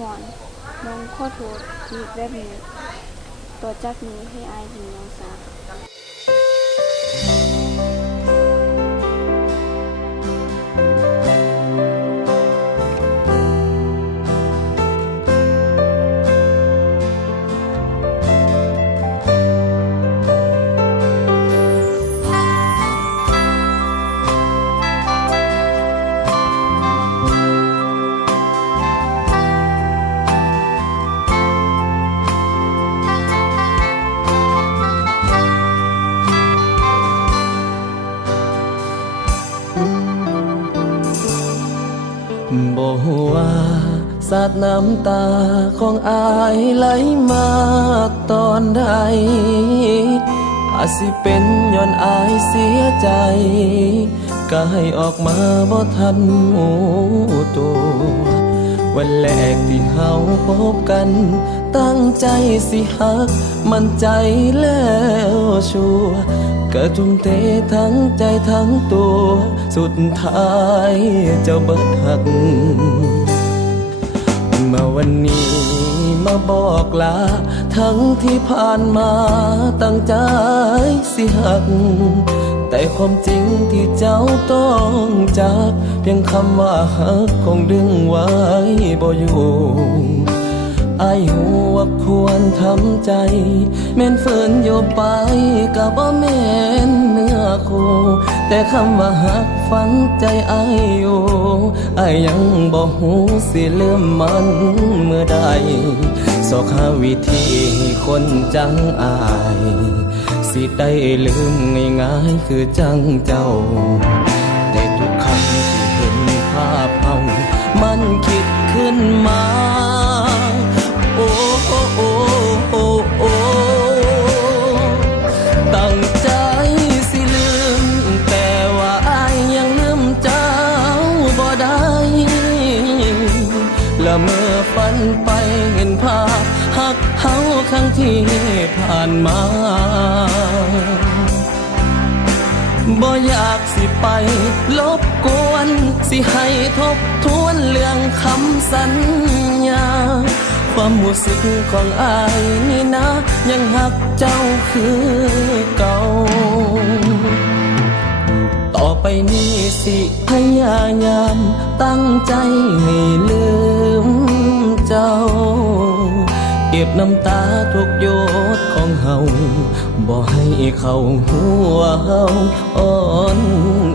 วอนน้องขอโทษอีกแบบนี้ต่อจากนี้ให้อายเห็นน้องสาบ่ว่าสาดน้ำตาของอายไหลมาตอนใดอาจสิเป็นย้อนอายเสียใจก็ให้ออกมาบ่ทันหูตัววันแรกที่เฮาพบกันตั้งใจสิฮักมั่นใจแล้วชัวร์ก็ทุ่มเททั้งใจทั้งตัวสุดท้ายเจ้าเบิดหักมาวันนี้มาบอกลาทั้งที่ผ่านมาตั้งใจสิหักแต่ความจริงที่เจ้าต้องจากเพียงคำว่าหักคงดึงไว้บ่อยู่อายหูว่าควรทำใจแม่นฝืนอยู่ไปก็บ่แม่นเนื้อคู่แต่คำว่าหักฝังใจอายอยู่อายยังบ่หูสิลืมมันเมื่อใดสอกหาวิธีให้คนจังอายสิได้ลืมง่ายๆคือจังเจ้าแต่ทุกคำที่เห็นภาพเฮามันคิดขึ้นมาโอ้โอ้โอ้โอ้โอ้ตั้งใจสิลืมแต่ว่าอายยังลืมเจ้าบ่ได้และเมื่อฝันไปเห็นภาพหักเฮาครั้งที่ผ่านมาบ่อยากสิไปลบกวนสิให้ทบทวนเรื่องคำสัญญาความรู้สึกของอายนี่นะยังหักเจ้าคือเก่าต่อไปนี้สิพยายามตั้งใจให้ลืมเจ้าเก็บน้ำตาทุกหยดของเฮาบ่ให้เข้าหัวเฮาอ่อน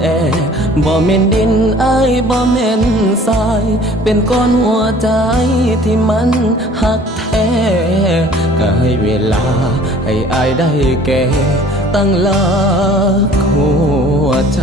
แอบ่แม่นดินอายบ่แม่นทรายเป็นก้อนหัวใจที่มันหักแท้ก็ให้เวลาให้อายได้แก่ตั้งหลักหัวใจ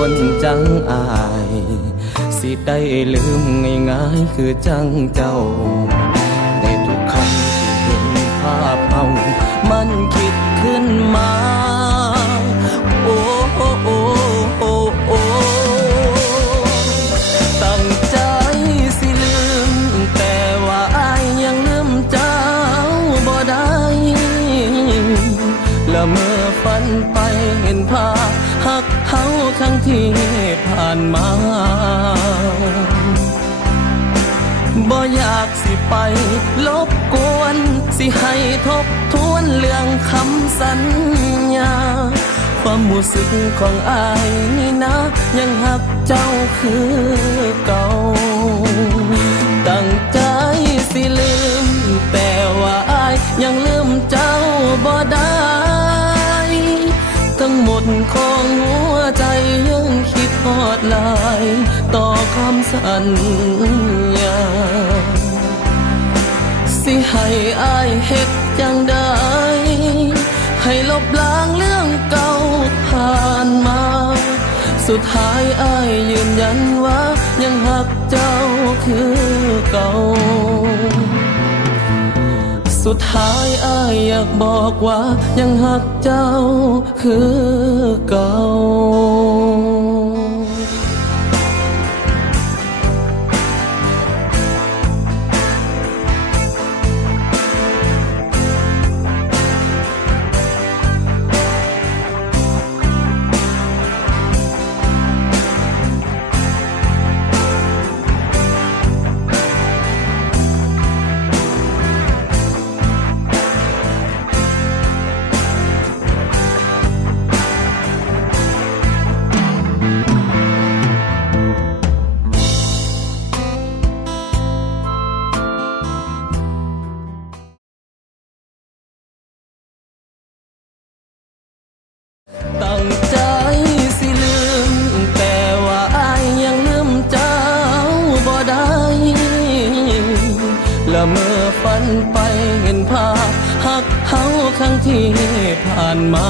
คนจังอายสิได้ลืมง่ายๆคือจังเจ้าแต่ทุกคำที่เห็นภาพเฮามันคิดขึ้นมาโอ้โอ้โอ้โอ้โอ้ตั้งใจสิลืมแต่ว่าอายยังลืมเจ้าบ่ได้และเมื่อฝันไปเห็นภาพหักเฮาครั้งที่ผ่านมาบ่อยากสิไปลบกวนสิให้ทบทวนเรื่องคำสัญญาความรู้สึกของอายนี่นะยังหักเจ้าคือเก่าตั้งใจสิลืมแต่ว่าอายยังลืมเจ้าบ่ได้ทั้งหมดของหัวใจยังคิดทอดลายต่อคำสัญญาสิให้อายเฮ็ดจังได้ใ ให้ลบล้างเรื่องเก่าผ่านมา สุดท้ายอ้ายยืนยันว่ายังหักเจ้าคือเก่า สุดท้ายอ้ายอยากบอกว่ายังหักเจ้าคือเก่าตั้งใจสิลืมแต่ว่าอ้ายยังลืมเจ้าบ่ได้และเมื่อฝันไปเห็นภาพหักเฮาครั้งที่ผ่านมา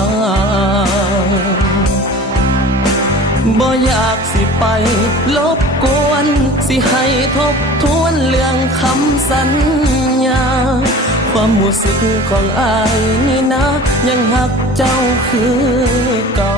บ่อยากสิไปลบกวนสิให้ทบทวนเรื่องคำสัญญาความรู้สึกของอ้ายนี่นะยังหักเจ้าคือเก่า